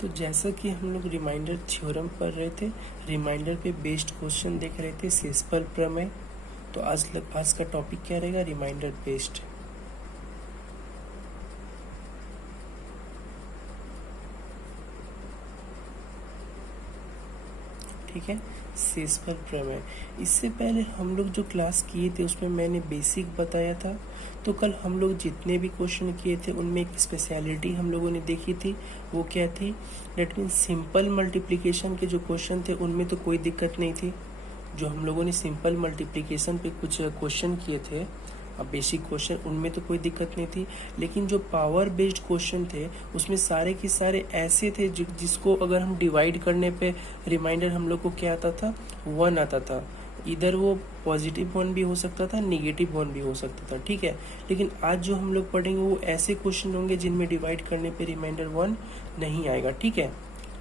तो जैसा कि हम लोग रिमाइंडर थ्योरम पढ़ रहे थे, रिमाइंडर पे बेस्ड क्वेश्चन देख रहे थे, सेस्पर्ल प्रमेय। तो आज का टॉपिक क्या रहेगा? Remainder based. ठीक है, सेस्पर्ल प्रमेय। इससे पहले हम लोग जो क्लास किए थे उसमें मैंने बेसिक बताया था। तो कल हम लोग जितने भी क्वेश्चन किए थे उनमें एक स्पेशलिटी हम लोगों ने देखी थी। वो क्या थी? डेट मीन सिंपल मल्टीप्लिकेशन के जो क्वेश्चन थे उनमें तो कोई दिक्कत नहीं थी। जो हम लोगों ने सिंपल मल्टीप्लिकेशन पे कुछ क्वेश्चन किए थे, बेसिक क्वेश्चन, उनमें तो कोई दिक्कत नहीं थी। लेकिन जो पावर बेस्ड क्वेश्चन थे उसमें सारे के सारे ऐसे थे जिसको अगर हम डिवाइड करने पे रिमाइंडर हम लोग को क्या आता था? 1 आता था। इधर वो पॉजिटिव 1 भी हो सकता था, नेगेटिव 1 भी हो सकता था। ठीक है, लेकिन आज जो हम लोग पढ़ेंगे वो ऐसे क्वेश्चन होंगे जिनमें डिवाइड करने पे रिमाइंडर 1 नहीं आएगा। ठीक है,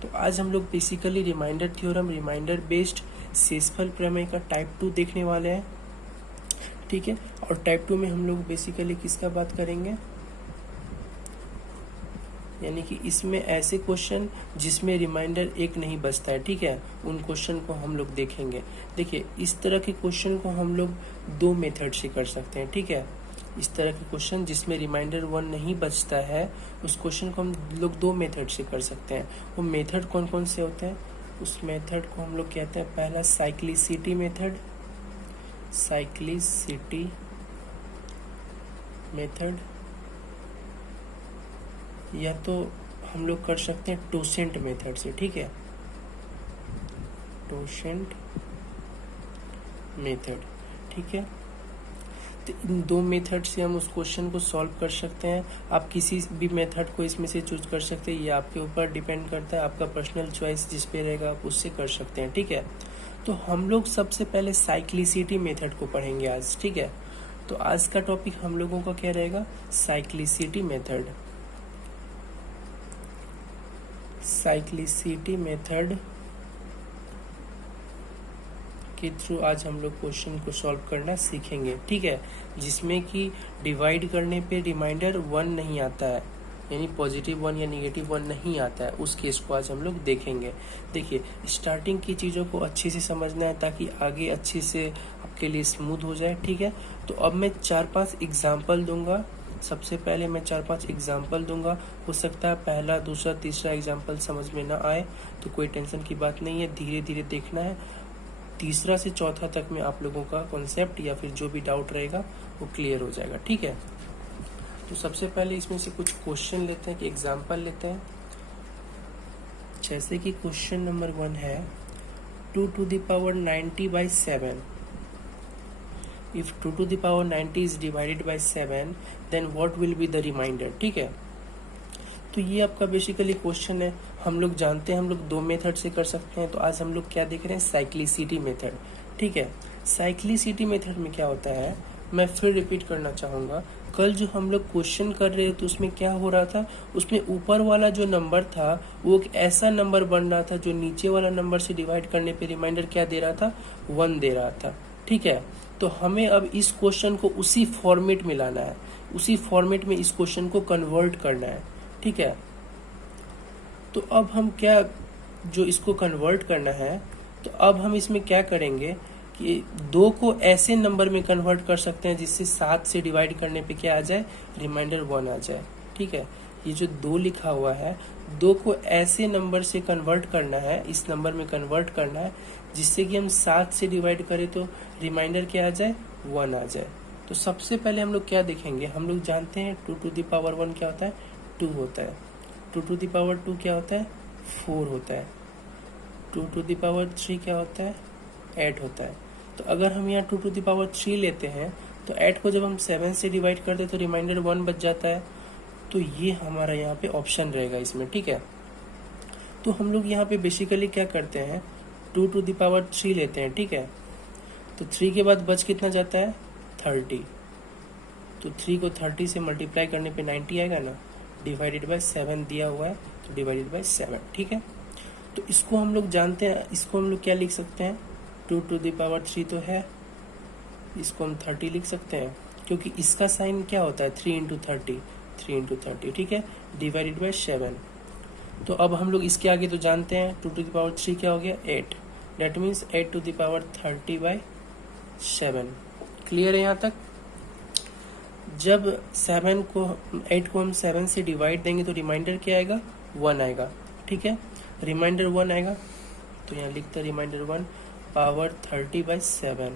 तो आज हम लोग basically remainder theorem, remainder based सेस्पर्ल प्रमेय का टाइप 2 देखने वाले हैं। ठीक है, और टाइप 2 में हम लोग बेसिकली किसका बात करेंगे? यानी कि इसमें ऐसे क्वेश्चन जिसमें रिमाइंडर 1 नहीं बचता है। ठीक है, उन क्वेश्चन को हम लोग देखेंगे। देखिए, इस तरह के क्वेश्चन को हम लोग 2 मेथड से कर सकते हैं। ठीक है, इस तरह के क्वेश्चन जिसमें रिमाइंडर 1 नहीं बचता है उस क्वेश्चन को हम लोग 2 मेथड से कर सकते हैं। वो मेथड कौन कौन से होते हैं? उस मेथड को हम लोग कहते हैं, पहला साइक्लिसिटी मेथड, साइक्लिसिटी मेथड, या तो हम लोग कर सकते हैं टोसेंट मेथड से। ठीक है, टोसेंट मेथड। ठीक है, तो इन 2 मेथड से हम उस क्वेश्चन को सॉल्व कर सकते हैं। आप किसी भी मेथड को इसमें से चूज कर सकते हैं, ये आपके ऊपर डिपेंड करता है, आपका पर्सनल चॉइस जिस पे रहेगा आप उससे कर सकते हैं। ठीक है, तो हम लोग सबसे पहले साइक्लिसिटी मेथड को पढ़ेंगे आज। ठीक है, तो आज का टॉपिक हम लोगों का क्या रहेगा? Cyclicity method. साइक्लिसिटी मेथड के थ्रू आज हम लोग क्वेश्चन को सॉल्व करना सीखेंगे। ठीक है, जिसमें कि डिवाइड करने पे रिमाइंडर 1 नहीं आता है, यानी पॉजिटिव 1 या नेगेटिव 1 नहीं आता है, उस केस को आज हम लोग देखेंगे। देखिए, स्टार्टिंग की चीज़ों को अच्छे से समझना है ताकि आगे अच्छे से आपके लिए स्मूथ हो जाए। ठीक है, तो अब मैं 4-5 एग्जाम्पल दूंगा। सबसे पहले मैं 4-5 एग्जाम्पल दूंगा। हो सकता है पहला, दूसरा, तीसरा एग्जाम्पल समझ में ना आए तो कोई टेंशन की बात नहीं है, धीरे धीरे देखना है। तीसरा से चौथा तक में आप लोगों का कॉन्सेप्ट या फिर जो भी डाउट रहेगा वो क्लियर हो जाएगा। ठीक है, तो सबसे पहले इसमें से कुछ क्वेश्चन लेते हैं कि एग्जाम्पल लेते हैं। जैसे कि क्वेश्चन नंबर 1 है 2 to the power 90 by 7. If 2 to the power 90 is divided by 7, then what will be the remainder? ठीक है, तो ये आपका बेसिकली क्वेश्चन है। हम लोग जानते हैं हम लोग 2 मेथड से कर सकते हैं, तो आज हम लोग क्या देख रहे हैं? Cyclicity method. ठीक है, साइक्लिसिटी मेथड में क्या होता है, मैं फिर रिपीट करना चाहूँगा। कल जो हम लोग क्वेश्चन कर रहे थे तो उसमें क्या हो रहा था? उसमें ऊपर वाला जो नंबर था वो एक ऐसा नंबर बन रहा था जो नीचे वाला नंबर से डिवाइड करने पे रिमाइंडर क्या दे रहा था? 1 दे रहा था। ठीक है, तो हमें अब इस क्वेश्चन को उसी फॉर्मेट में लाना है, उसी फॉर्मेट में इस क्वेश्चन को कन्वर्ट करना है। ठीक है, तो अब हम क्या, जो इसको कन्वर्ट करना है, तो अब हम इसमें क्या करेंगे कि 2 को ऐसे नंबर में कन्वर्ट कर सकते हैं जिससे 7 से डिवाइड करने पे क्या आ जाए? रिमाइंडर 1 आ जाए। ठीक है, ये जो 2 लिखा हुआ है, 2 को ऐसे नंबर से कन्वर्ट करना है, इस नंबर में कन्वर्ट करना है जिससे कि हम 7 से डिवाइड करें तो रिमाइंडर क्या आ जाए? 1 आ जाए। तो सबसे पहले हम लोग क्या देखेंगे? हम लोग जानते हैं 2 to the power 1 क्या होता है? 2 होता है। 2 to the power 2 क्या होता है? 4 होता है। 2 to the power 3 क्या होता है? 8 होता है। तो अगर हम यहाँ 2 to the power 3 लेते हैं तो 8 को जब हम 7 से डिवाइड करते हैं तो रिमाइंडर 1 बच जाता है। तो ये हमारा यहाँ पे ऑप्शन रहेगा इसमें। ठीक है, तो हम लोग यहाँ पे बेसिकली क्या करते हैं? 2 to the power 3 लेते हैं। ठीक है, तो 3 के बाद बच कितना जाता है? 30। तो 3 को 30 से मल्टीप्लाई करने पे 90 आएगा ना, डिवाइडेड बाय 7 दिया हुआ है तो डिवाइडेड बाय 7। ठीक है, तो इसको हम लोग जानते हैं, इसको हम लोग क्या लिख सकते हैं? 2 to the power 3 तो है, इसको हम 30 लिख सकते हैं क्योंकि इसका साइन क्या होता है? 3 into 30, 3 into 30। ठीक है, डिवाइडेड बाय 7। तो अब हम लोग इसके आगे तो जानते हैं 2 टू द पावर 3 क्या हो गया 8, that means 8 to the power 30/7। Clear है यहाँ तक? जब 8 को हम 7 से डिवाइड देंगे तो रिमाइंडर क्या आएगा 1 आएगा। ठीक है, रिमाइंडर 1 आएगा, तो यहाँ लिखते हैं रिमाइंडर 1 पावर 30/7,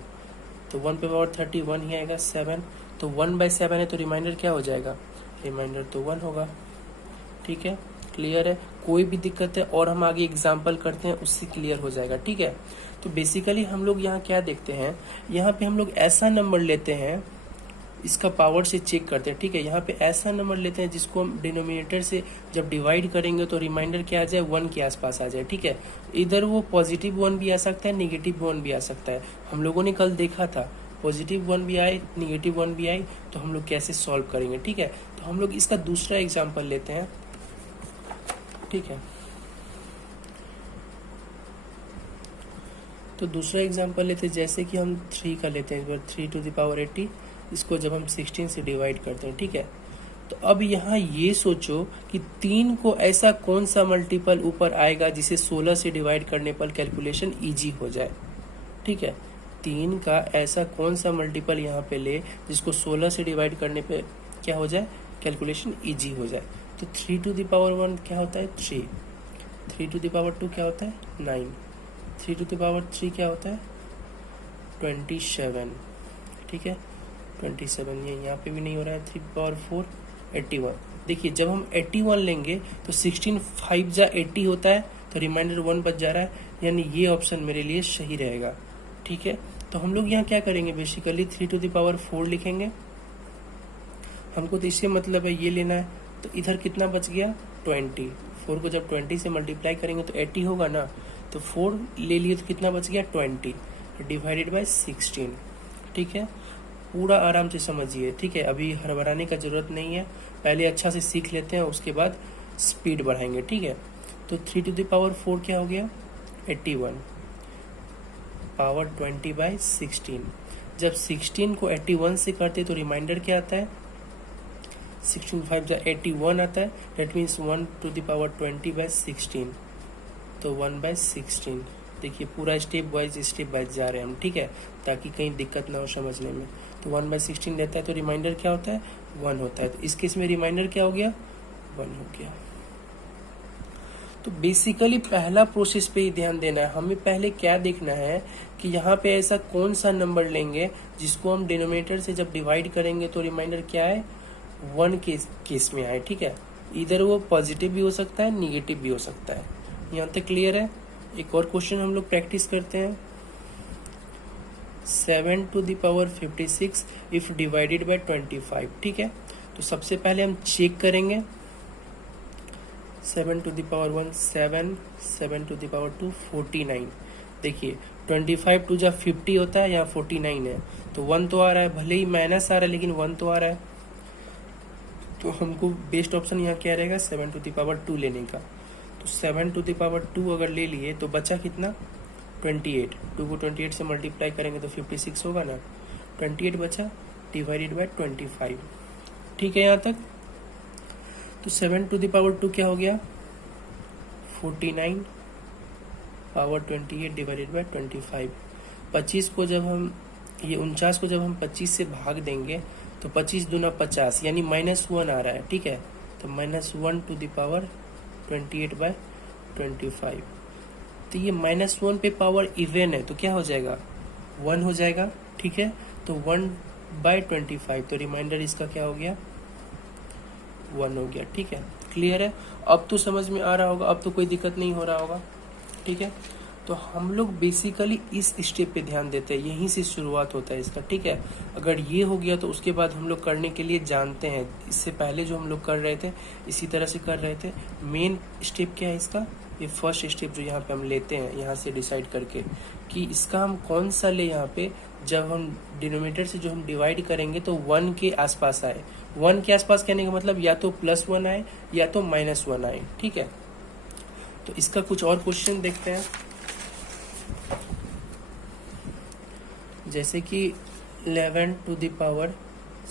तो 1 पे पावर 31 ही आएगा 7, तो 1/7 है तो रिमाइंडर क्या हो जाएगा, रिमाइंडर तो 1 होगा। ठीक है, क्लियर है? कोई भी दिक्कत है और हम आगे एग्जाम्पल करते हैं उससे क्लियर हो जाएगा। ठीक है, तो बेसिकली हम लोग यहाँ क्या देखते हैं, यहाँ पे हम लोग ऐसा नंबर लेते हैं, इसका पावर से चेक करते हैं। ठीक है, यहाँ पे ऐसा नंबर लेते हैं जिसको हम डिनोमिनेटर से जब डिवाइड करेंगे तो रिमाइंडर क्या आ जाए 1 के आसपास आ जाए। ठीक है, इधर वो पॉजिटिव 1 भी आ सकता है, नेगेटिव 1 भी आ सकता है। हम लोगों ने कल देखा था पॉजिटिव 1 भी आए, नेगेटिव 1 भी आए, तो हम लोग कैसे सॉल्व करेंगे। ठीक है, तो हम लोग इसका दूसरा एग्जाम्पल लेते हैं। ठीक है, तो दूसरा एग्जाम्पल लेते हैं, जैसे कि हम 3 का लेते हैं, 3 टू द पावर 80, इसको जब हम 16 से डिवाइड करते हैं। ठीक है, तो अब यहाँ ये सोचो कि 3 को ऐसा कौन सा मल्टीपल ऊपर आएगा जिसे 16 से डिवाइड करने पर कैलकुलेशन इजी हो जाए। ठीक है, 3 का ऐसा कौन सा मल्टीपल यहाँ पे ले जिसको 16 से डिवाइड करने पे क्या हो जाए, कैलकुलेशन इजी हो जाए। तो 3 टू द पावर 1 क्या होता है 3, 3 टू द पावर 2 क्या होता है 9, 3 टू द पावर 3 क्या होता है 27। ठीक है, 27, ये यहाँ पे भी नहीं हो रहा है। 3 पावर 4 81। देखिए जब हम 81 लेंगे तो 16 5 जा 80 होता है, तो रिमाइंडर 1 बच जा रहा है, यानी ये ऑप्शन मेरे लिए सही रहेगा। ठीक है, तो हम लोग यहाँ क्या करेंगे, बेसिकली 3 टू द पावर 4 लिखेंगे, हमको तो इससे मतलब है ये लेना है। तो इधर कितना बच गया 20, 4 को जब 20 से मल्टीप्लाई करेंगे तो 80 होगा ना, तो 4 ले लिए तो कितना बच गया 20 डिवाइडेड बाय 16। ठीक है, पूरा आराम से समझिए। ठीक है, अभी हड़बड़ाने का जरूरत नहीं है, पहले अच्छा से सीख लेते हैं, उसके बाद स्पीड बढ़ाएंगे। ठीक है, तो 3 टू द पावर 4 क्या हो गया 81 पावर 20/16। जब 16 को 81 से करते तो रिमाइंडर क्या आता है 16 5 जा 81 आता है, that means 1 to the power 20/16, तो 1/16। देखिए पूरा स्टेप वाइज जा रहे हैं हम। ठीक है, ताकि कहीं दिक्कत ना हो समझने में। तो 1/16 रहता है तो रिमाइंडर क्या होता है 1 होता है, तो इस केस में रिमाइंडर क्या हो गया 1 हो गया। तो बेसिकली पहला प्रोसेस पे ही ध्यान देना है, हमें पहले क्या देखना है कि यहाँ पे ऐसा कौन सा नंबर लेंगे जिसको हम डिनोमिनेटर से जब डिवाइड करेंगे तो रिमाइंडर क्या है 1 के केस में आए। ठीक है, इधर वो पॉजिटिव भी हो सकता है, निगेटिव भी हो सकता है। यहाँ तक क्लियर है? एक और क्वेश्चन हम लोग प्रैक्टिस करते हैं। 7 to the power 56 if divided by 25। ठीक है, तो सबसे पहले हम चेक करेंगे 7 to the power 1 7, 7 to the power 2 49। देखिए 25 टू जा 50 होता है, यहाँ 49 है, तो 1 तो आ रहा है, भले ही माइनस आ रहा है लेकिन 1 तो आ रहा है, तो हमको बेस्ट ऑप्शन यहाँ क्या रहेगा 7 टू द पावर 2 लेने का। तो 7 टू द पावर 2 अगर ले लिए तो बचा कितना 28, 2 को 28 से मल्टीप्लाई करेंगे तो 56 होगा ना, 28 बचा डिवाइडेड बाय 25। ठीक है यहाँ तक? तो 7 टू द पावर 2 क्या हो गया 49 पावर 28 डिवाइडेड बाय 25। 25 को जब हम 49 को जब हम 25 से भाग देंगे तो 25 दूना 50, यानी -1 आ रहा है। ठीक है, तो -1 टू द पावर 28 बाय 25। तो ये -1 पे पावर इवन है तो क्या हो जाएगा 1 हो जाएगा। ठीक है, तो 1/25, तो रिमाइंडर इसका क्या हो गया 1 हो गया। ठीक है, क्लियर है? अब तो समझ में आ रहा होगा, अब तो कोई दिक्कत नहीं हो रहा होगा। ठीक है, तो हम लोग बेसिकली इस स्टेप पे ध्यान देते हैं, यहीं से शुरुआत होता है इसका। ठीक है, अगर ये हो गया तो उसके बाद हम लोग करने के लिए जानते हैं, इससे पहले जो हम लोग कर रहे थे इसी तरह से कर रहे थे। मेन स्टेप क्या है इसका, ये फर्स्ट स्टेप जो यहाँ पे हम लेते हैं, यहाँ से डिसाइड करके कि इसका हम कौन सा ले। यहाँ पे जब हम डिनोमिनेटर से जो हम डिवाइड करेंगे तो 1 के आसपास आए। 1 के आसपास कहने का मतलब या तो +1 आए या तो -1 आए। ठीक है, तो इसका कुछ और क्वेश्चन देखते हैं, जैसे कि 11 to the power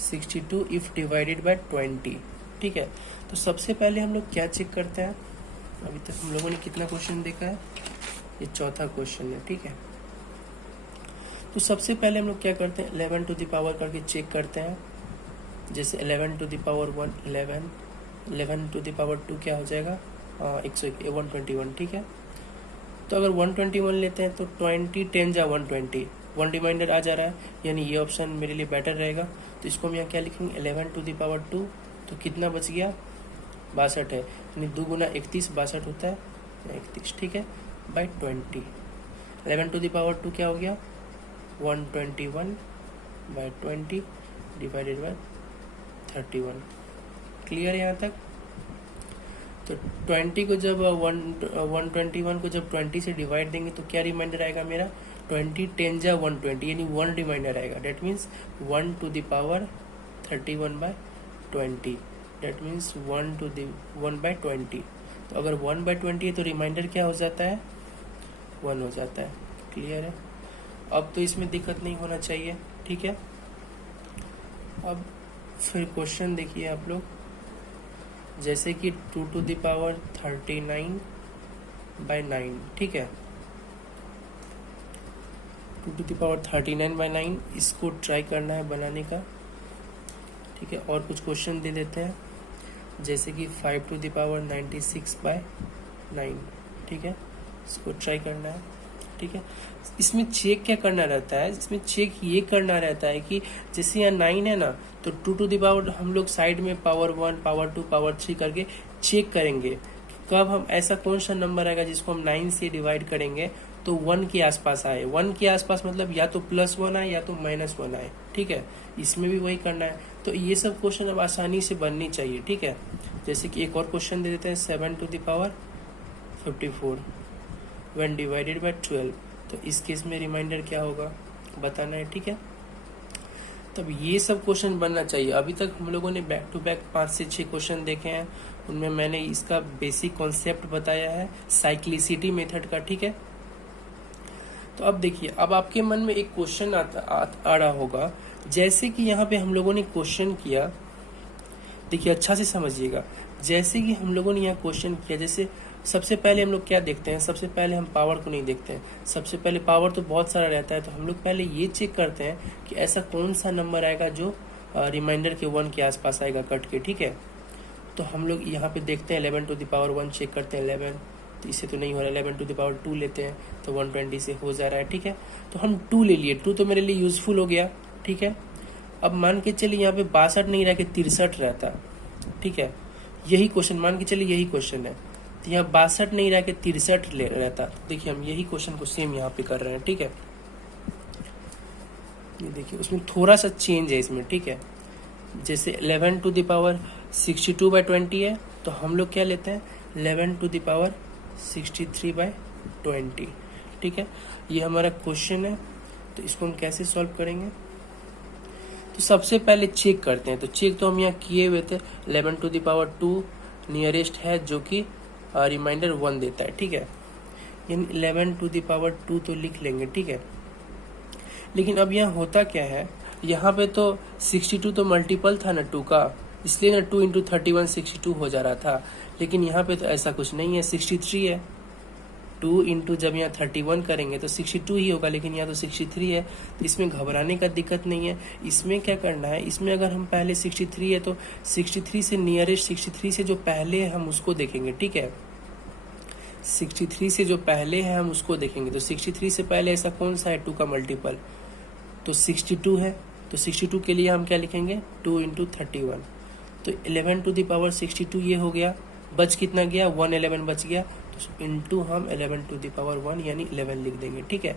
62 if divided by 20। ठीक है, तो सबसे पहले हम लोग क्या चेक करते हैं अभी तक हम लोगों ने कितना क्वेश्चन देखा है, ये चौथा क्वेश्चन है, ठीक है। तो सबसे पहले हम लोग क्या करते हैं, 11 टू द पावर करके चेक करते हैं। जैसे 11 to the power 1 11, 11 to the power 2 क्या हो जाएगा 121, ठीक है। तो अगर 121 लेते हैं तो 20 10 जा 120, 1 रिमाइंडर आ जा रहा है, यानी ये ऑप्शन मेरे लिए बेटर रहेगा। तो इसको हम यहाँ क्या लिखेंगे, 11 टू द पावर 2, तो कितना बच गया 62 है, यानी 2 गुना 31 62 होता है 31, ठीक है, बाई 20। 11 टू द पावर 2 क्या हो गया 121 बाई 20 डिवाइडेड बाई 31। क्लियर है यहाँ तक। तो 20 को जब 121 को जब 20 से डिवाइड देंगे तो क्या रिमाइंडर आएगा मेरा 20 10 जा 120, यानी 1 रिमाइंडर आएगा। That means 1 to the power 31 by 20, that means 1 by 20। तो अगर 1 बाय 20 है तो रिमाइंडर क्या हो जाता है 1 हो जाता है। क्लियर है। अब तो इसमें दिक्कत नहीं होना चाहिए, ठीक है। अब फिर क्वेश्चन देखिए आप लोग, जैसे कि 2 टू द पावर 39 बाय 9, ठीक है। 2 टू द पावर 39 बाय 9, इसको ट्राई करना है बनाने का, ठीक है। और कुछ क्वेश्चन दे देते हैं, जैसे कि 5 टू द पावर 96 बाय 9, ठीक है, इसको ट्राई करना है, ठीक है। इसमें चेक क्या करना रहता है, इसमें चेक ये करना रहता है कि जैसे यहाँ 9 है ना, तो 2 टू द पावर हम लोग साइड में पावर 1 पावर 2 पावर 3 करके चेक करेंगे कि कब हम ऐसा कौन सा नंबर आएगा जिसको हम 9 से डिवाइड करेंगे तो 1 के आसपास आए। 1 के आसपास मतलब या तो +1 आए या तो -1 आए, ठीक है। इसमें भी वही करना है। तो ये सब क्वेश्चन अब आसानी से बननी चाहिए, ठीक है। जैसे कि एक और क्वेश्चन दे देते हैं, 7 to the power 54 when divided by 12, तो इस केस में रिमाइंडर क्या होगा बताना है, ठीक है। तब ये सब क्वेश्चन बनना चाहिए। अभी तक हम लोगों ने बैक टू बैक 5 से 6 क्वेश्चन देखे हैं, उनमें मैंने इसका बेसिक कॉन्सेप्ट बताया है साइक्लिसिटी मेथड का, ठीक है। तो अब देखिए, अब आपके मन में एक क्वेश्चन आ रहा होगा, जैसे कि यहाँ पे हम लोगों ने क्वेश्चन किया, देखिए अच्छा से समझिएगा। जैसे कि हम लोगों ने यहाँ क्वेश्चन किया, जैसे सबसे पहले हम लोग क्या देखते हैं, सबसे पहले हम पावर को नहीं देखते हैं। सबसे पहले पावर तो बहुत सारा रहता है, तो हम लोग पहले ये चेक करते हैं कि ऐसा कौन सा नंबर आएगा जो रिमाइंडर के 1 के आसपास आएगा कट के, ठीक है। तो हम लोग यहाँ पे देखते हैं 11 टू द पावर 1 चेक करते हैं 11, तो इससे तो नहीं हो रहा। 11 टू द पावर 2 लेते हैं तो 120 से हो जा रहा है, ठीक है। तो हम 2 ले लिए, 2 तो मेरे लिए यूजफुल हो गया, ठीक है। अब मान के चलिए यहाँ पे 62 नहीं रह के 63 रहता, ठीक है। यही क्वेश्चन मान के चलिए, यही क्वेश्चन है, तो यहाँ 62 नहीं रह के 63 ले रहता। तो देखिए हम यही क्वेश्चन को सेम यहाँ पे कर रहे हैं, ठीक है। ये देखिए उसमें थोड़ा सा चेंज है इसमें, ठीक है। जैसे 11 टू द पावर 62 बाय 20 है, तो हम लोग क्या लेते हैं 11 टू द पावर 63 बाय 20, ठीक है। ये हमारा क्वेश्चन है, तो इसको हम कैसे सॉल्व करेंगे। तो सबसे पहले चेक करते हैं, तो चेक तो हम यहाँ किए हुए थे। 11 टू द पावर 2 नियरेस्ट है जो कि रिमाइंडर 1 देता है, ठीक है। यानी 11 टू द पावर 2 तो लिख लेंगे, ठीक है। लेकिन अब यहाँ होता क्या है, यहाँ पे तो 62 तो मल्टीपल था ना 2 का, इसलिए ना 2 इंटू 31 62 हो जा रहा था। लेकिन यहाँ पे तो ऐसा कुछ नहीं है, 63 है। 2 इंटू जब यहाँ 31 करेंगे तो 62 ही होगा, लेकिन यहाँ तो 63 है, तो इसमें घबराने का दिक्कत नहीं है। इसमें क्या करना है, इसमें अगर हम पहले 63 है तो 63 से नियरेस्ट 63 से जो पहले है हम उसको देखेंगे, ठीक है। 63 से जो पहले है हम उसको देखेंगे। तो 63 से पहले ऐसा कौन सा है 2 का मल्टीपल, तो 62 है। तो 62 के लिए हम क्या लिखेंगे 2 इंटू 31, तो 11 टू द पावर 62 ये हो गया। बच कितना गया 111 बच गया, तो इंटू हम 11 टू द पावर 1 यानी 11 लिख देंगे, ठीक है,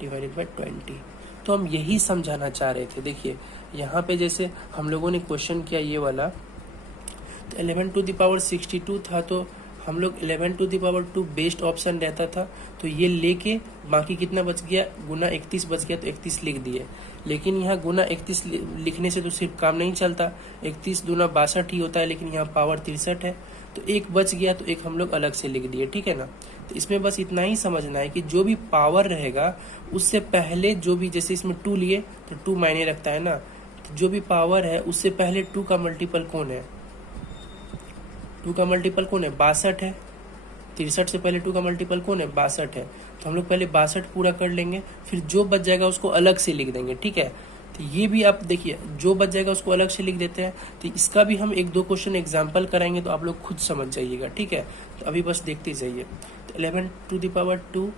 डिवाइडेड बाय 20। तो हम यही समझाना चाह रहे थे। देखिए यहाँ पे जैसे हम लोगों ने क्वेश्चन किया ये वाला, तो 11 टू द पावर 62 था, तो हम लोग 11 to the power 2 best option रहता था, तो ये लेके बाकी कितना बच गया गुना 31 बच गया, तो 31 लिख दिए। लेकिन यहाँ गुना 31 लिखने से तो सिर्फ काम नहीं चलता, 31 दूना 62 ही होता है, लेकिन यहाँ पावर 63 है, तो एक बच गया, तो एक हम लोग अलग से लिख दिए, ठीक है ना। तो इसमें बस इतना ही समझना है कि जो भी पावर रहेगा उससे पहले जो भी, जैसे इसमें 2 लिए तो 2 मायने रखता है ना, तो जो भी पावर है उससे पहले 2 का मल्टीपल कौन है, 2 का मल्टीपल कौन है 62 है, 63 से पहले 2 का मल्टीपल कौन है, 62 है। तो हम लोग पहले 62 पूरा कर लेंगे, फिर जो बच जाएगा उसको अलग से लिख देंगे, ठीक है। तो ये भी आप देखिए, जो बच जाएगा उसको अलग से लिख देते हैं। तो इसका भी हम 1-2 क्वेश्चन एग्जाम्पल कराएंगे, तो आप लोग खुद समझ जाइएगा, ठीक है। तो अभी बस देखते जाइए। तो 11 टू द पावर 2,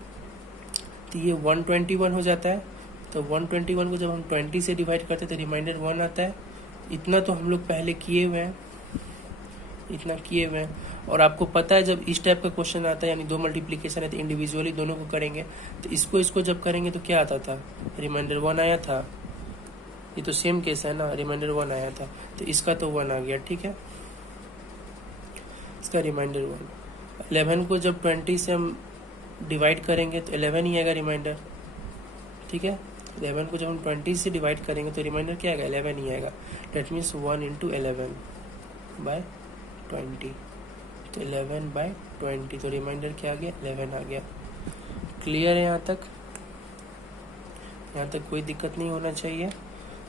तो ये 121 हो जाता है। तो 121 को जब हम 20 से डिवाइड करते हैं तो रिमाइंडर 1 आता है। इतना तो हम लोग पहले किए हुए हैं, इतना किए हुए हैं। और आपको पता है जब इस टाइप का क्वेश्चन आता है, यानी 2 मल्टीप्लिकेशन है, तो इंडिविजुअली दोनों को करेंगे। तो इसको जब करेंगे तो क्या आता था, रिमाइंडर 1 आया था। ये तो सेम केस है ना, रिमाइंडर 1 आया था, तो इसका तो 1 आ गया, ठीक है, इसका रिमाइंडर 1। 11 को जब 20 से हम डिवाइड करेंगे तो 11 ही आएगा रिमाइंडर, ठीक है। 11 को जब हम 20 से डिवाइड करेंगे तो रिमाइंडर क्या आएगा, 11 ही आएगा। डेट मीन्स 1 इंटू 11 बाय 20, तो 11 बाय 20, तो रिमाइंडर क्या आ गया, 11 आ गया। क्लियर है यहाँ तक? यहाँ तक कोई दिक्कत नहीं होना चाहिए।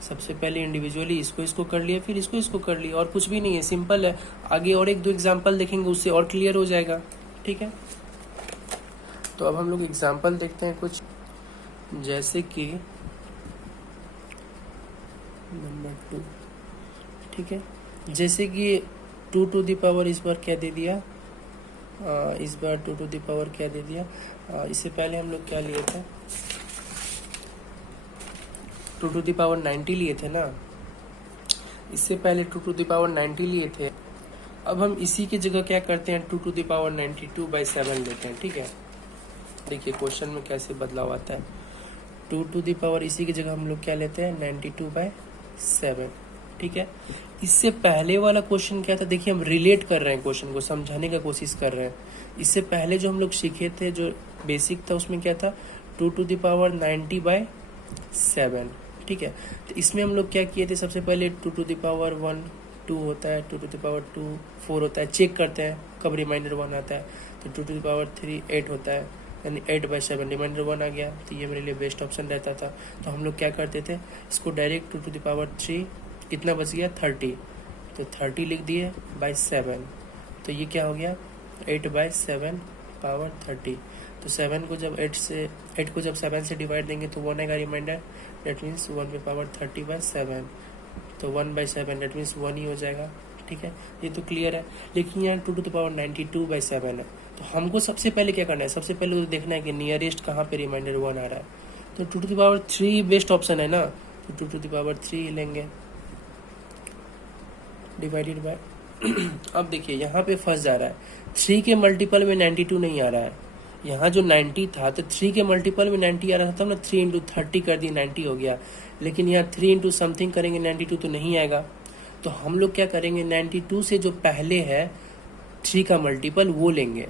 सबसे पहले इंडिविजुअली इसको कर लिया, फिर इसको कर लिया, और कुछ भी नहीं है, सिंपल है। आगे और 1-2 एग्जाम्पल देखेंगे, उससे और क्लियर हो जाएगा, ठीक है। तो अब हम लोग एग्जाम्पल देखते हैं कुछ, जैसे कि नंबर 2, ठीक है। जैसे कि 2 टू द पावर इस बार क्या दे दिया, इस बार 2 टू द पावर क्या दे दिया, इससे पहले हम लोग क्या लिए थे, 2 टू द पावर 90 लिए थे ना, इससे पहले 2 टू द पावर 90 लिए थे। अब हम इसी की जगह क्या करते हैं, 2 टू द पावर 92/7 लेते हैं, ठीक है। देखिए क्वेश्चन में कैसे बदलाव आता है। 2 टू द पावर इसी की जगह हम लोग क्या लेते हैं, 92/7, ठीक है। इससे पहले वाला क्वेश्चन क्या था, देखिए हम रिलेट कर रहे हैं, क्वेश्चन को समझाने का कोशिश कर रहे हैं। इससे पहले जो हम लोग सीखे थे, जो बेसिक था, उसमें क्या था, 2 टू द पावर 90/7, ठीक है। तो इसमें हम लोग क्या किए थे, सबसे पहले 2 टू द पावर 1 2 होता है, 2 टू द पावर 2 4 होता है, चेक करते हैं कब रिमाइंडर 1 आता है। तो 2 टू द पावर 3 8 होता है, यानी 8/7 रिमाइंडर 1 आ गया। तो ये मेरे लिए बेस्ट ऑप्शन रहता था। तो हम लोग क्या करते थे, इसको डायरेक्ट 2 टू द पावर 3, कितना बच गया, 30, तो 30 लिख दिए बाई 7, तो ये क्या हो गया, 8/7 पावर 30। तो 7 को जब 8 को जब 7 से डिवाइड देंगे तो 1 आएगा रिमाइंडर, डेट मीन्स 1 पे पावर 30/7, तो 1/7 डेट मीन्स 1 ही हो जाएगा, ठीक है। ये तो क्लियर है। लेकिन यहाँ 2 टू द पावर 92/7 है, तो हमको सबसे पहले क्या करना है, सबसे पहले तो देखना है कि नियरेस्ट कहाँ पे रिमाइंडर 1 आ रहा है। तो 2 to the power 3 best option है ना, तो 2 टू द पावर 3 लेंगे डिवाइडेड बाय अब देखिए यहाँ पे फंस जा रहा है, 3 के मल्टीपल में 92 नहीं आ रहा है। यहाँ जो 90 था तो 3 के मल्टीपल में 90 आ रहा था, तब ना 3 इंटू 30 कर दी, 90 हो गया। लेकिन यहाँ 3 इंटू समथिंग करेंगे 92 तो नहीं आएगा। तो हम लोग क्या करेंगे, 92 से जो पहले है 3 का मल्टीपल वो लेंगे।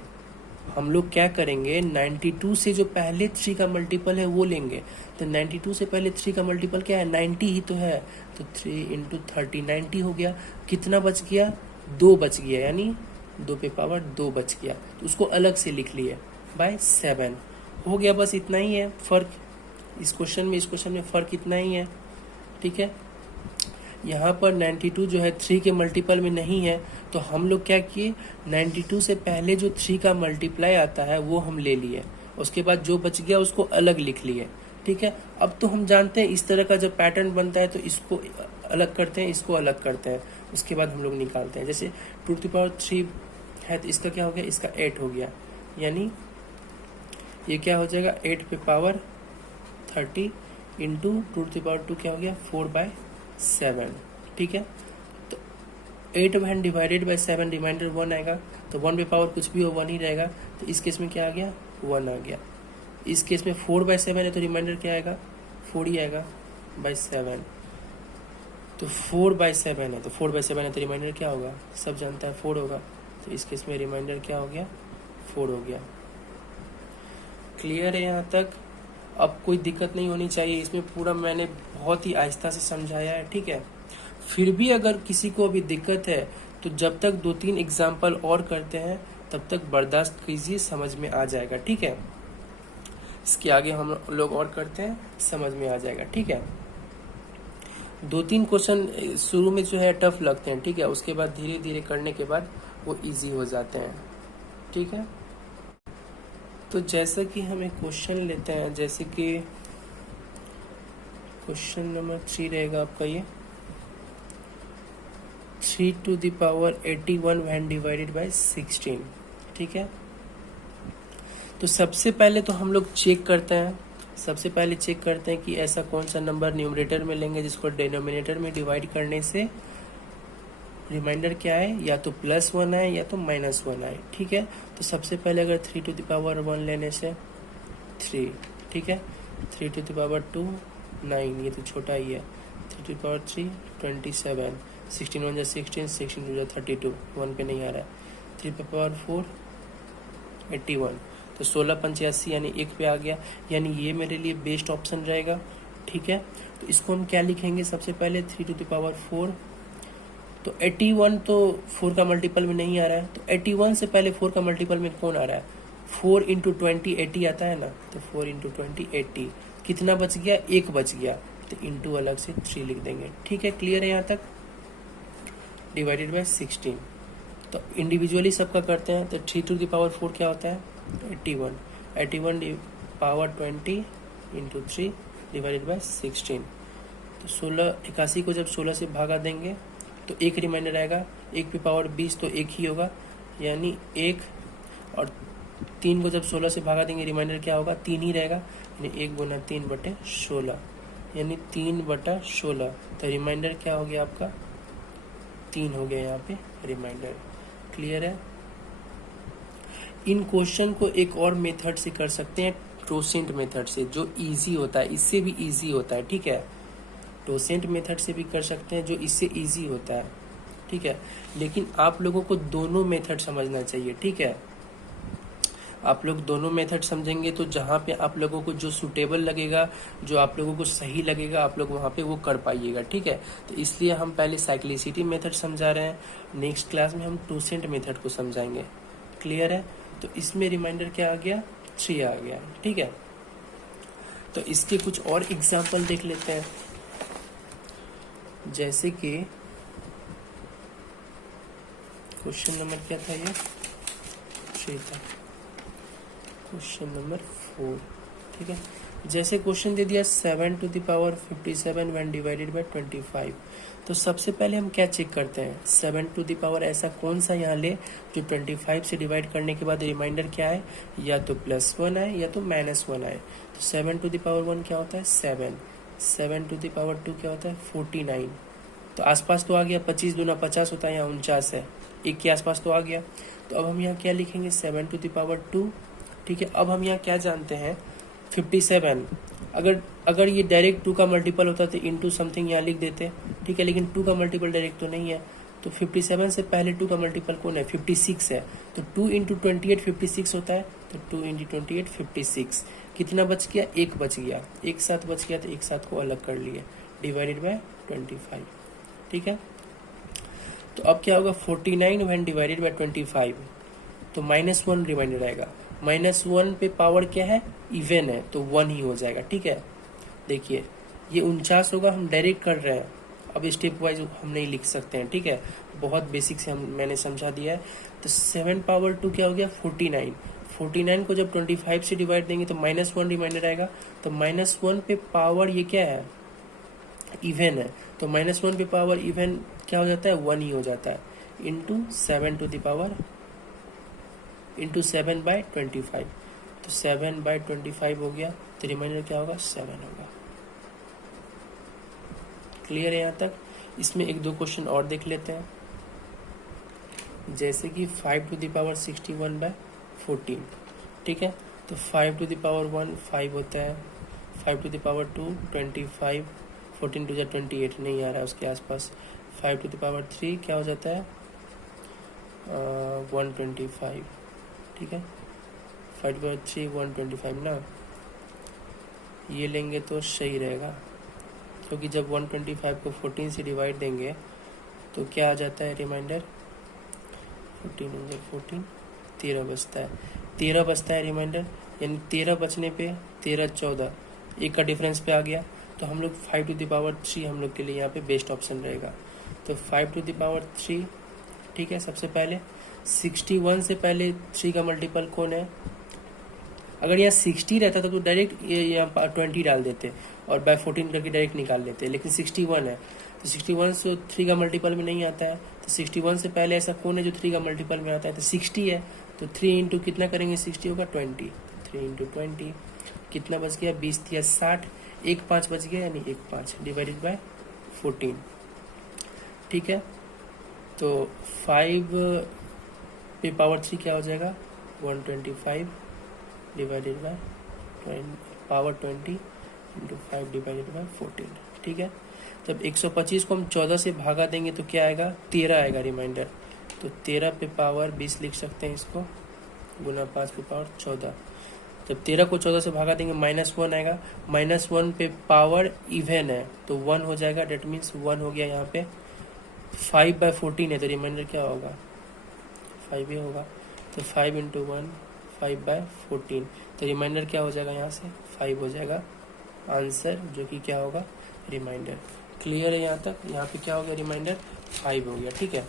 हम लोग क्या करेंगे, 92 से जो पहले 3 का मल्टीपल है वो लेंगे। तो 92 से पहले 3 का मल्टीपल क्या है, 90 ही तो है। तो 3 इंटू 30 90 हो गया। कितना बच गया, 2 बच गया, यानी 2 पे पावर 2 बच गया। तो उसको अलग से लिख लिए बाय 7 हो गया। बस इतना ही है फर्क इस क्वेश्चन में फर्क इतना ही है, ठीक है। यहाँ पर 92 जो है 3 के मल्टीपल में नहीं है, तो हम लोग क्या किए, 92 से पहले जो 3 का मल्टीप्लाई आता है वो हम ले लिए, उसके बाद जो बच गया उसको अलग लिख लिए, ठीक है। अब तो हम जानते हैं इस तरह का जब पैटर्न बनता है तो इसको अलग करते हैं, इसको अलग करते हैं, उसके बाद हम लोग निकालते हैं। जैसे 2 टू द पावर 3 है तो इसका क्या हो गया, इसका 8 हो गया, यानी ये क्या हो जाएगा, 8 पे power 30 into 2 to the power 2 क्या हो गया, 4/7, ठीक है। तो 8 वैन डिवाइडेड बाय 7 रिमाइंडर 1 आएगा। तो 1 पे पावर कुछ भी हो 1 ही रहेगा। तो इस केस में क्या आ गया, 1 आ गया। इस केस में 4/7 है तो रिमाइंडर क्या आएगा, 4 ही आएगा बाय 7। तो 4/7 है, तो 4/7 है तो रिमाइंडर क्या होगा, सब जानता है 4 होगा। तो इस केस में रिमाइंडर क्या हो गया, 4 हो गया। क्लियर है यहाँ तक? अब कोई दिक्कत नहीं होनी चाहिए। इसमें पूरा मैंने बहुत ही आहिस्ता से समझाया है, ठीक है। फिर भी अगर किसी को अभी दिक्कत है तो जब तक 2-3 एग्जाम्पल और करते हैं तब तक बर्दाश्त कीजिए, समझ में आ जाएगा, ठीक है। इसके आगे हम लोग और करते हैं, समझ में आ जाएगा, ठीक है। 2-3 क्वेश्चन शुरू में जो है टफ लगते हैं, ठीक है, उसके बाद धीरे धीरे करने के बाद वो इजी हो जाते हैं, ठीक है। तो जैसा कि हम एक क्वेश्चन लेते हैं, जैसे कि क्वेश्चन नंबर 3 रहेगा आपका ये 3 to the power 81 when divided by 16। ठीक है, तो सबसे पहले तो हम लोग चेक करते हैं, सबसे पहले चेक करते हैं कि ऐसा कौन सा नंबर न्यूमरेटर में लेंगे जिसको डिनोमिनेटर में डिवाइड करने से रिमाइंडर क्या है, या तो +1 आए या तो -1 आए। ठीक है, तो सबसे पहले अगर 3 to the power 1 लेने से 3, ठीक है, 3 to the power 2 9, ये तो छोटा ही है, 3 to the power 3 27, 16 1 16, 16 2 32, 1 पे नहीं आ रहा है, 3 to the power 4 81, तो 16 पंचे 80 यानी 1 पे आ गया, यानी ये मेरे लिए बेस्ट ऑप्शन रहेगा। ठीक है, तो इसको हम क्या लिखेंगे, सबसे पहले 3 to the power 4, तो 81 तो 4 का मल्टीपल में नहीं आ रहा है, तो 81 से पहले 4 का मल्टीपल में कौन आ रहा है, 4 इंटू 20 80 आता है ना, तो 4 इंटू 20 80, कितना बच गया, 1 बच गया, तो इंटू अलग से 3 लिख देंगे। ठीक है, क्लियर है यहाँ तक, डिवाइडेड बाय 16। तो इंडिविजुअली सबका करते हैं, तो 3 to the power 4 क्या होता है, 81, 81 पावर 20 इंटू 3 डिवाइडेड बाय 16, तो 16 81 को जब 16 से भागा देंगे तो एक रिमाइंडर आएगा, 1 पे पावर 20 तो 1 ही होगा, यानी 1, और 3 को जब 16 से भागा देंगे रिमाइंडर क्या होगा, 3 ही रहेगा, यानी 1 गुना 3 बटे 16, यानी 3 बटा 16, तो रिमाइंडर क्या हो गया आपका, 3 हो गया यहाँ पे रिमाइंडर। क्लियर है, इन क्वेश्चन को एक और मेथड से कर सकते हैं, टोसेंट मेथड से, जो इजी होता है, इससे भी इजी होता है। ठीक है, टोसेंट मेथड से भी कर सकते हैं जो इससे इजी होता है। ठीक है, लेकिन आप लोगों को दोनों मेथड समझना चाहिए। ठीक है, आप लोग दोनों मेथड समझेंगे तो जहाँ पे आप लोगों को जो सूटेबल लगेगा, जो आप लोगों को सही लगेगा, आप लोग वहाँ पे वो कर पाइएगा। ठीक है, तो इसलिए हम पहले साइक्लिसिटी मेथड समझा रहे हैं, नेक्स्ट क्लास में हम टोसेंट मेथड को समझाएंगे। क्लियर है, तो इसमें रिमाइंडर क्या आ गया, 3 आ गया। ठीक है, तो इसके कुछ और एग्जाम्पल देख लेते हैं, जैसे कि क्वेश्चन नंबर क्या था, ये 3 था, क्वेश्चन नंबर 4। ठीक है, जैसे क्वेश्चन दे दिया 7 to the power 57 when divided by 25, तो सबसे पहले हम क्या चेक करते हैं, 7 to the power ऐसा कौन सा यहाँ ले जो 25 से डिवाइड करने के बाद रिमाइंडर क्या है, या तो +1 आए या तो -1 आए। तो 7 to the power 1 क्या होता है, 7, 7 to the power 2 क्या होता है, 49, तो आसपास तो आ गया, 25 दूना 50 होता है, यहाँ 49 है, 1 के आसपास तो आ गया। तो अब हम यहाँ क्या लिखेंगे, 7 to the power 2। ठीक है, अब हम यहाँ क्या जानते हैं, 57, अगर ये डायरेक्ट 2 का मल्टीपल होता तो इंटू समथिंग यहाँ लिख देते। ठीक है, लेकिन 2 का मल्टीपल डायरेक्ट तो नहीं है, तो 57 से पहले 2 का मल्टीपल कौन है, 56 है, तो 2 इंटू 28 56 होता है, तो 2 इंटू 28 56, कितना बच गया, 1 बच गया, एक साथ बच गया, तो एक साथ को अलग कर लिए, डिवाइडेड बाय 25। ठीक है, तो अब क्या होगा, 49 व्हेन डिवाइडेड बाय 25, तो -1 रिमाइंडर आएगा, -1 पे पावर क्या है, इवन है, तो 1 ही हो जाएगा। ठीक है, देखिए ये 49 होगा, हम डायरेक्ट कर रहे हैं, अब स्टेप वाइज हम नहीं लिख सकते हैं। ठीक है, बहुत बेसिक से मैंने समझा दिया है। तो 7 पावर 2 क्या हो गया, 49, 49 को जब 25 से डिवाइड देंगे तो -1 रिमाइंडर आएगा, तो -1 पे पावर ये क्या है, इवन है, तो -1 पे पावर इवन क्या हो जाता है, 1 ही हो जाता है, into 7 to the power into 7 by 25, तो 7 by 25 हो गया, तो रिमाइंडर क्या होगा, 7 होगा। क्लियर है यहाँ तक, इसमें 1-2 क्वेश्चन और देख लेते हैं, जैसे कि 5 to the power 61 by 14। ठीक है, तो 5 to the power 1 5 होता है, 5 to the power 2 25, 14 to the 28 नहीं आ रहा है उसके आसपास, 5 to the power 3 क्या हो जाता है, 125। ठीक है, 5 to the power 3 125 ना, ये लेंगे तो सही रहेगा, क्योंकि जब 125 को 14 से डिवाइड देंगे तो क्या आ जाता है रिमाइंडर, 14 13 बचता है, 13 बचता है रिमाइंडर, यानी 13 बचने पे 13 14 1 का डिफरेंस पे आ गया, तो हम लोग 5 to the power 3 हम लोग के लिए यहाँ पे बेस्ट ऑप्शन रहेगा। तो 5 to the power 3, ठीक है, सबसे पहले 61 से पहले 3 का मल्टीपल कौन है, अगर यहाँ 60 रहता तो डायरेक्ट ये यहाँ 20 डाल देते और बाय 14 करके डायरेक्ट निकाल लेते, लेकिन 61 है तो 61 से 3 का मल्टीपल में नहीं आता है, तो 61 से पहले ऐसा कौन है जो 3 का मल्टीपल में आता है, तो 60 है। तो 3 इंटू कितना करेंगे, 60 होगा 20, 3 इंटू 20 कितना बच गया, 20 या 60, एक 5 बच गया, यानी 1 5 डिवाइडेड बाय 14। ठीक है, तो 5 पे पावर 3 क्या हो जाएगा, 125 divided by power 20 into 5 divided by 14। ठीक है, जब 125 को हम 14 से भागा देंगे तो क्या आएगा, 13 आएगा रिमाइंडर। तो 13 पे पावर 20 लिख सकते हैं इसको, गुना 5 पे पावर 14। जब 13 को 14 से भागा देंगे -1 आएगा, -1 पे पावर इवन है तो 1 हो जाएगा, डेट मीन्स 1 हो गया यहाँ पे। 5/14 है तो रिमाइंडर क्या होगा, 5 ही होगा। तो 5 इंटू 1 5/14, तो रिमाइंडर क्या हो जाएगा, यहाँ से 5 हो जाएगा आंसर, जो कि क्या होगा, रिमाइंडर। क्लियर है यहाँ तक, यहाँ पे क्या हो गया, रिमाइंडर 5 हो गया। ठीक है,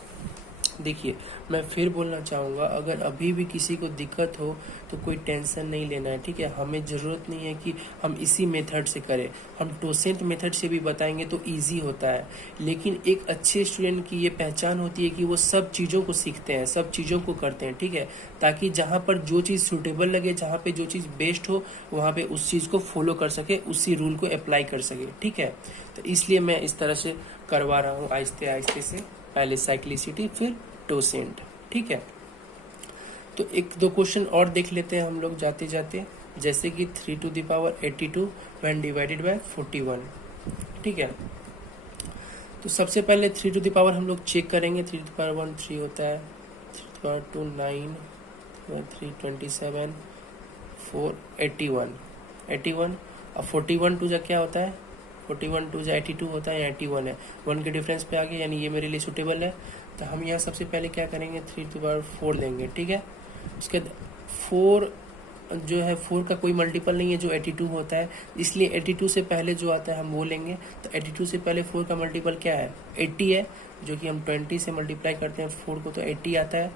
देखिए मैं फिर बोलना चाहूँगा, अगर अभी भी किसी को दिक्कत हो तो कोई टेंशन नहीं लेना है। ठीक है, हमें ज़रूरत नहीं है कि हम इसी मेथड से करें, हम टोसेंट मेथड से भी बताएंगे तो इजी होता है। लेकिन एक अच्छे स्टूडेंट की ये पहचान होती है कि वो सब चीज़ों को सीखते हैं, सब चीज़ों को करते हैं। ठीक है, ताकि जहाँ पर जो चीज़ सूटेबल लगे, जहाँ पे जो चीज़ बेस्ट हो, वहाँ पे उस चीज़ को फॉलो कर सके, उसी रूल को अप्लाई कर सके। ठीक है, तो इसलिए मैं इस तरह से करवा रहा हूँ, आहिस्ते आहिस्ते से, पहले साइक्लिसिटी फिर टोसेंट। ठीक है, तो एक दो क्वेश्चन और देख लेते हैं हम लोग जाते जाते, जैसे कि 3 to the power 82 when divided by 41। ठीक है, तो सबसे पहले 3 टू द पावर हम लोग चेक करेंगे। 3 टू द पावर 1 3 होता है, 3 टू द पावर 2 9, 3 27, 4 81, 81 और 41 टू जा क्या होता है, 41 टू जा 82 होता है, 81 है, 1 के डिफरेंस पे आ गया, यानी ये मेरे लिए सुटेबल है। तो हम यहाँ सबसे पहले क्या करेंगे, 3 टू पावर 4 लेंगे। ठीक है, उसके बाद 4 जो है 4 का कोई मल्टीपल नहीं है जो 82 होता है, इसलिए 82 से पहले जो आता है हम वो लेंगे। तो 82 से पहले 4 का मल्टीपल क्या है, 80 है, जो कि हम 20 से मल्टीप्लाई करते हैं 4 को तो 80 आता है।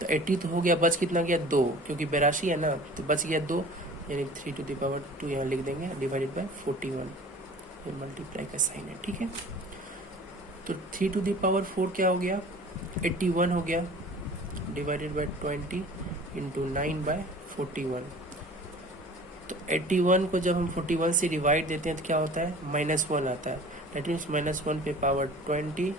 तो 80 तो हो गया, बच कितना गया, 2, क्योंकि 82 है ना, तो बच गया 2, यानी 3 टू द पावर 2 यहाँ लिख देंगे डिवाइडेड बाय 41, ये मल्टीप्लाई का साइन है। ठीक है, तो 3 टू द पावर 4 क्या हो गया, 81 हो गया, डिवाइडेड बाय 20 इंटू 9/41। तो 81 को जब हम 41 से डिवाइड देते हैं तो क्या होता है, -1 आता है, दैट मीन्स -1 पे पावर 20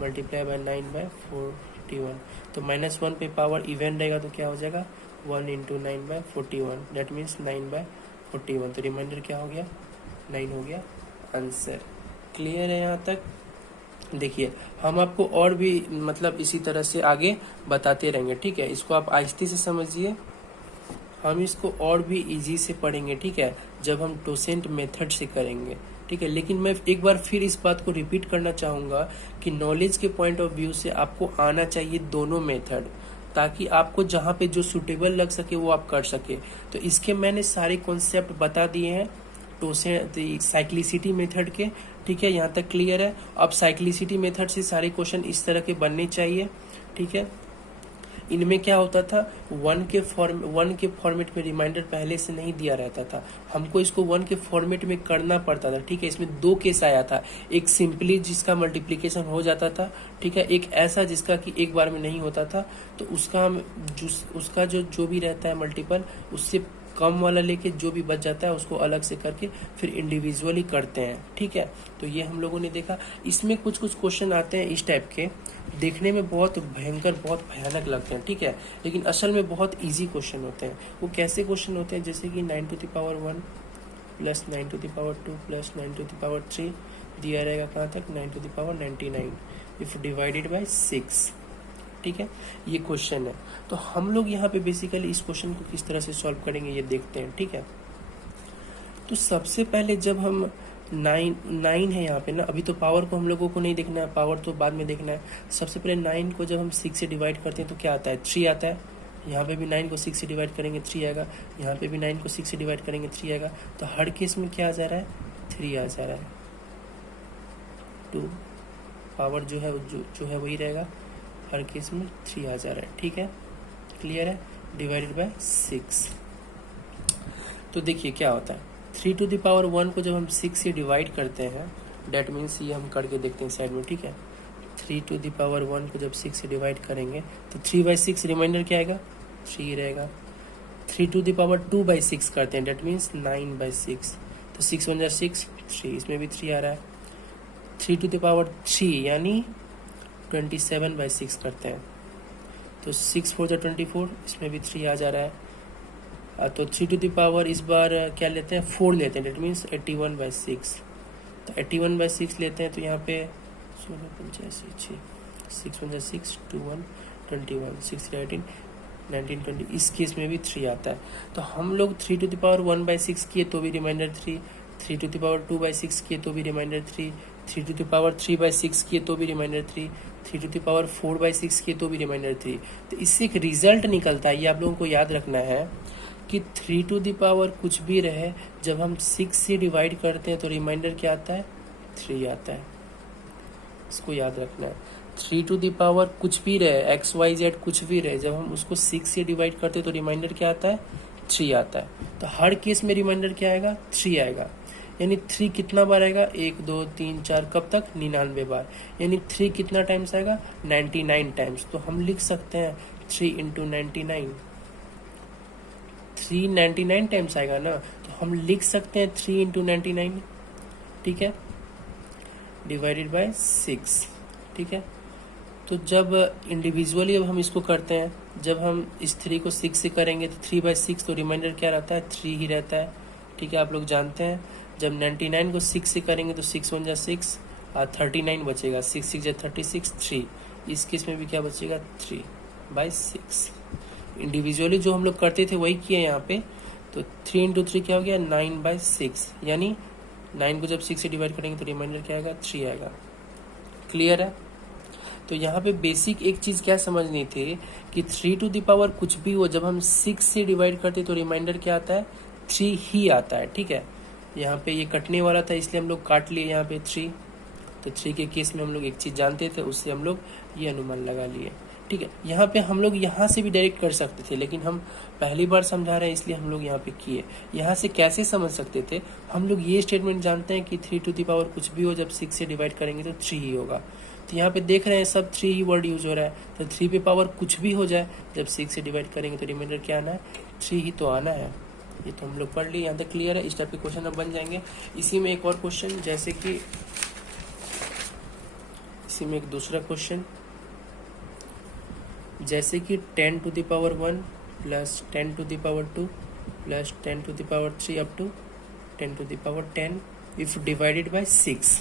मल्टीप्लाई बाय 9/41। तो -1 पे पावर इवन रहेगा तो क्या हो जाएगा, 1 इंटू 9/41, दैट मीन्स 9/41। तो रिमाइंडर क्या हो गया, 9 हो गया आंसर। क्लियर है यहाँ तक। देखिए हम आपको और भी मतलब इसी तरह से आगे बताते रहेंगे। ठीक है, इसको आप आहिस्ते से समझिए, हम इसको और भी इजी से पढ़ेंगे। ठीक है, जब हम टोसेंट मेथड से करेंगे। ठीक है, लेकिन मैं एक बार फिर इस बात को रिपीट करना चाहूँगा कि नॉलेज के पॉइंट ऑफ व्यू से आपको आना चाहिए दोनों मेथड, ताकि आपको जहाँ पे जो सुटेबल लग सके वो आप कर सके। तो इसके मैंने सारे कॉन्सेप्ट बता दिए हैं टोसेंट साइक्लिसिटी मेथड के। ठीक है, यहाँ तक क्लियर है। अब साइक्लिसिटी मेथड से सारे क्वेश्चन इस तरह के बनने चाहिए। ठीक है, इनमें क्या होता था, 1 के फॉर्मेट में रिमाइंडर पहले से नहीं दिया रहता था, हमको इसको 1 के फॉर्मेट में करना पड़ता था। ठीक है, इसमें 2 केस आया था, एक सिंपली जिसका मल्टीप्लिकेशन हो जाता था, ठीक है, एक ऐसा जिसका कि एक बार में नहीं होता था। तो उसका जो भी रहता है मल्टीपल, उससे कम वाला लेके जो भी बच जाता है उसको अलग से करके फिर इंडिविजुअली करते हैं। ठीक है, तो ये हम लोगों ने देखा। इसमें कुछ क्वेश्चन आते हैं इस टाइप के, देखने में बहुत भयंकर, बहुत भयानक लगते हैं। ठीक है, लेकिन असल में बहुत इजी क्वेश्चन होते हैं। वो कैसे क्वेश्चन होते हैं, जैसे कि 9 to the power 1 plus 9 to the power 2 plus 9 to the power 3 दिया रहेगा कहाँ तक, 9 to the power 99 if divided by 6। ठीक है, ये क्वेश्चन है। तो हम लोग यहाँ पे बेसिकली इस क्वेश्चन को किस तरह से सॉल्व करेंगे ये देखते हैं। ठीक है, तो सबसे पहले जब हम 9 है यहाँ पे ना, अभी तो पावर को हम लोगों को नहीं देखना है, पावर तो बाद में देखना है। सबसे पहले 9 को जब हम 6 से डिवाइड करते हैं तो क्या आता है, 3 आता है। यहाँ पे भी 9 को 6 से डिवाइड करेंगे 3 आएगा, यहाँ पे भी 9 को 6 से डिवाइड करेंगे 3 आएगा। तो हर केस में क्या आ जा रहा है, 3 आ जा रहा है। 2 पावर जो है वही रहेगा, हर केस में 3 आ जा रहा है। ठीक है, क्लियर है, डिवाइडेड बाय 6। तो देखिए क्या होता है, 3 टू द पावर 1 को जब हम 6 से डिवाइड करते हैं, डेट मीन्स ये हम करके देखते हैं साइड में, ठीक है। 3 टू द पावर 1 को जब 6 से डिवाइड करेंगे तो 3/6 रिमाइंडर क्या आएगा, 3 रहेगा। 3 टू द पावर 2/6 करते हैं, डेट मीन्स 9/6, तो 6 1 6, 3, इसमें भी 3 आ रहा है। 3 टू द पावर 3 यानी 27/6 करते हैं, तो 6 4 24, इसमें भी 3 आ जा रहा है। तो 3 टू द पावर इस बार क्या लेते हैं, 4 लेते हैं, डेट मीन्स 81/6, तो 81/6 लेते हैं, तो यहाँ पे 16 85 6 1 6 2 1 21 6 18 19 20, इस केस में भी 3 आता है। तो हम लोग 3 टू द पावर 1/6 किए तो भी रिमाइंडर 3, 3 टू द पावर 2/6 किए तो भी रिमाइंडर 3, 3 टू द पावर 3/6 किए तो भी रिमाइंडर 3, 3 टू द पावर 4/6 किए तो भी रिमाइंडर 3। तो इससे एक रिजल्ट निकलता है, ये आप लोगों को याद रखना है कि 3 टू द पावर कुछ भी रहे, जब हम 6 से डिवाइड करते हैं तो रिमाइंडर क्या आता है, 3 आता है। इसको याद रखना है, 3 टू द पावर कुछ भी रहे, XYZ कुछ भी रहे, जब हम उसको 6 से डिवाइड करते हैं तो रिमाइंडर क्या आता है, 3 आता है। तो हर केस में रिमाइंडर क्या आएगा, 3 आएगा। यानी 3 कितना बार आएगा, 1 2 3 4, कब तक, 99 बार। यानी 3 कितना टाइम्स आएगा, 99 टाइम्स। तो हम लिख सकते हैं 3 इंटू 99, 399 टाइम्स आएगा ना, तो हम लिख सकते हैं 3 इंटू 99, ठीक है, डिवाइडेड बाय 6, ठीक है। तो जब इंडिविजुअली अब हम इसको करते हैं, जब हम इस 3 को 6 से करेंगे तो 3/6, तो रिमाइंडर क्या रहता है, 3 ही रहता है, ठीक है। आप लोग जानते हैं जब 99 को 6 से करेंगे तो 6 1 6, 39 बचेगा, 6 6 36, 3, इस केस में भी क्या बचेगा, 3/6। इंडिविजुअली जो हम लोग करते थे वही किए यहाँ पे, तो 3 इंटू 3 क्या हो गया, 9/6, यानी 9 को जब 6 से डिवाइड करेंगे तो रिमाइंडर क्या आएगा, 3 आएगा। क्लियर है। तो यहाँ पे बेसिक एक चीज क्या समझनी थी कि 3 टू द पावर कुछ भी हो, जब हम 6 से डिवाइड करते तो रिमाइंडर क्या आता है, 3 ही आता है, ठीक है। यहाँ पे ये कटने वाला था इसलिए हम लोग काट लिए यहाँ पे 3, तो 3 के केस में हम लोग एक चीज जानते थे, उससे हम लोग ये अनुमान लगा लिए, ठीक है। यहाँ पे हम लोग यहाँ से भी डायरेक्ट कर सकते थे, लेकिन हम पहली बार समझा रहे हैं इसलिए हम लोग यहाँ पे किए। यहाँ से कैसे समझ सकते थे, हम लोग ये स्टेटमेंट जानते हैं कि 3 टू द पावर कुछ भी हो, जब 6 से डिवाइड करेंगे तो 3 ही होगा। तो यहाँ पे देख रहे हैं सब 3 ही वर्ड यूज हो रहा है, तो 3 पे पावर कुछ भी हो जाए, जब 6 से डिवाइड करेंगे तो रिमाइंडर क्या आना है, 3 ही तो आना है। ये तो हम लोग पढ़ लिए, यहाँ तक क्लियर है। इस टाइप के क्वेश्चन अब बन जाएंगे। इसी में एक और क्वेश्चन, जैसे कि इसी में एक दूसरा क्वेश्चन, जैसे कि 10 to the power 1 plus 10 to the power 2 plus 10 to the power 3 up to 10 to the power 10 if divided by 6,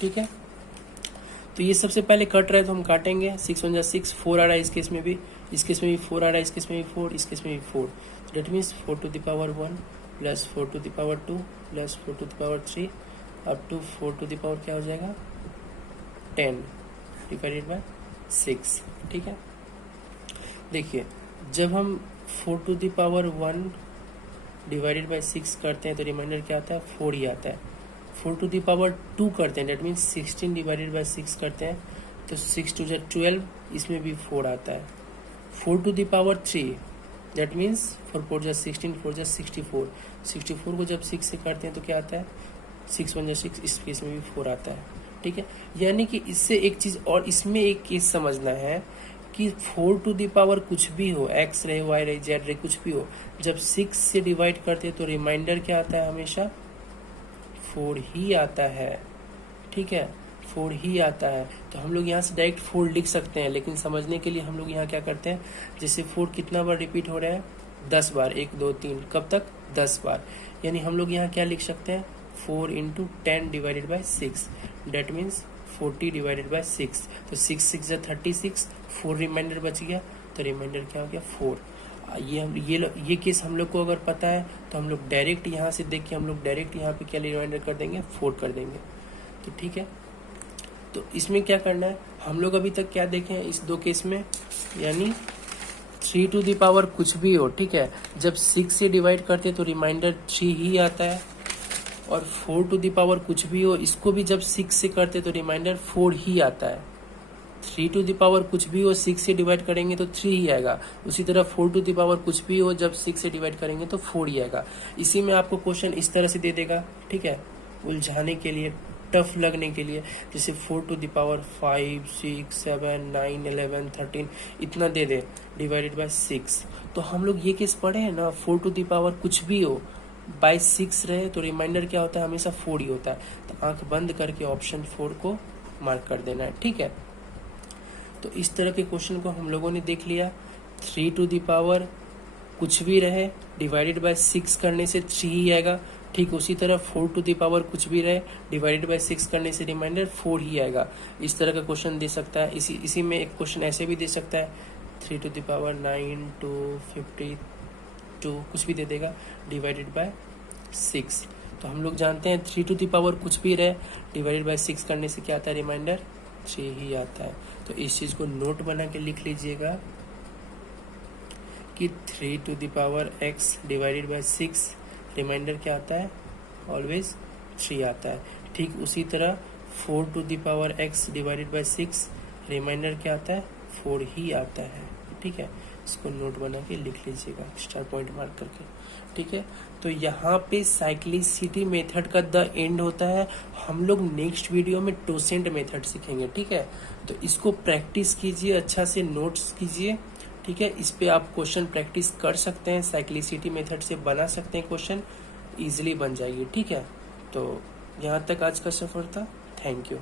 ठीक है। तो ये सबसे पहले कट रहा है तो हम काटेंगे, 6 1 6, 4 आ रहा है इस केस में भी 4 आ रहा है, इस केस में भी 4, इस केस में भी 4, that means 4 to the power 1 plus 4 to the power 2 plus 4 to the power 3 up to 4 to the power क्या हो जाएगा, 10 डिवाइडेड बाय 6, ठीक है। देखिए जब हम 4 to the power 1 divided by 6 करते हैं तो रिमाइंडर क्या आता है, 4 ही आता है। 4 टू द पावर 2 करते हैं, डेट मीन्स 16 डिवाइडेड बाय 6 करते हैं तो 6 2 12, इसमें भी 4 आता है। 4 to the power 3, that means 4 4 16, 4 64, 64 को जब 6 से करते हैं तो क्या आता है, 6 1 6, इस केस में भी 4 आता है, ठीक है। यानी कि इससे एक चीज और इसमें एक केस समझना है कि 4 टू द पावर कुछ भी हो, x रहे, y रहे, z रहे, कुछ भी हो, जब 6 से डिवाइड करते हैं तो रिमाइंडर क्या आता है, हमेशा 4 ही आता है, ठीक है, 4 ही आता है। तो हम लोग यहाँ से डायरेक्ट 4 लिख सकते हैं, लेकिन समझने के लिए हम लोग यहाँ क्या करते हैं, जैसे 4 कितना बार रिपीट हो रहा है, 10 बार, 1 2 3, कब तक, 10 बार। यानी हम लोग यहाँ क्या लिख सकते हैं, 4 into 10 divided by 6, that means 40 divided by 6, तो 6 6 36, 4 रिमाइंडर बच गया, तो रिमाइंडर क्या हो गया, 4। ये केस हम लोग को अगर पता है तो हम लोग डायरेक्ट यहाँ से देख के हम लोग डायरेक्ट यहाँ पे क्या रिमाइंडर कर देंगे, 4 कर देंगे, तो ठीक है। तो इसमें क्या करना है, हम लोग अभी तक क्या देखे हैं इस 2 केस में, यानी 3 टू द पावर कुछ भी हो, ठीक है, जब 6 से डिवाइड करते हैं तो रिमाइंडर 3 ही आता है, और 4 टू द पावर कुछ भी हो, इसको भी जब 6 से करते तो रिमाइंडर 4 ही आता है। 3 टू द पावर कुछ भी हो 6 से डिवाइड करेंगे तो 3 ही आएगा। उसी तरह 4 टू द पावर कुछ भी हो जब 6 से डिवाइड करेंगे तो 4 ही आएगा। इसी में आपको क्वेश्चन इस तरह से दे देगा, ठीक है, उलझाने के लिए, टफ लगने के लिए। जैसे 4 टू द पावर 5, 6, 7, 9, 11, 13 इतना दे दे डिवाइडेड बाय 6। तो हम लोग ये केस पढ़े हैं ना, 4 टू द पावर कुछ भी हो बाय 6 रहे तो रिमाइंडर क्या होता है, हमेशा 4 ही होता है। तो आंख बंद करके ऑप्शन 4 को मार्क कर देना है, ठीक है। तो इस तरह के क्वेश्चन को हम लोगों ने देख लिया। 3 टू द पावर कुछ भी रहे डिवाइडेड बाय 6 करने से 3 ही आएगा। ठीक उसी तरह 4 टू द पावर कुछ भी रहे डिवाइडेड बाय 6 करने से रिमाइंडर 4 ही आएगा। इस तरह का क्वेश्चन दे सकता है। इसी में एक क्वेश्चन ऐसे भी दे सकता है, 3 टू द पावर 9 to 52 कुछ भी दे देगा डिवाइडेड बाय 6। तो हम लोग जानते हैं 3 टू द पावर कुछ भी रहे डिवाइडेड बाय 6 करने से क्या आता है, रिमाइंडर 3 ही आता है। तो इस चीज को नोट बना के लिख लीजिएगा कि 3 to the power x divided by 6 remainder क्या आता है, ऑलवेज 3 आता है। ठीक उसी तरह 4 to the power x divided by 6 remainder क्या आता है, 4 ही आता है। ठीक है, इसको नोट बना के लिख लीजिएगा स्टार पॉइंट मार्क करके, ठीक है। तो यहाँ पे साइक्लिसिटी मेथड का द एंड होता है। हम लोग नेक्स्ट वीडियो में टोसेंट मेथड सीखेंगे, ठीक है। तो इसको प्रैक्टिस कीजिए, अच्छा से नोट्स कीजिए, ठीक है। इस पे आप क्वेश्चन प्रैक्टिस कर सकते हैं, साइक्लिसिटी मेथड से बना सकते हैं, क्वेश्चन इजीली बन जाएगी, ठीक है। तो यहाँ तक आज का सफर था। Thank you.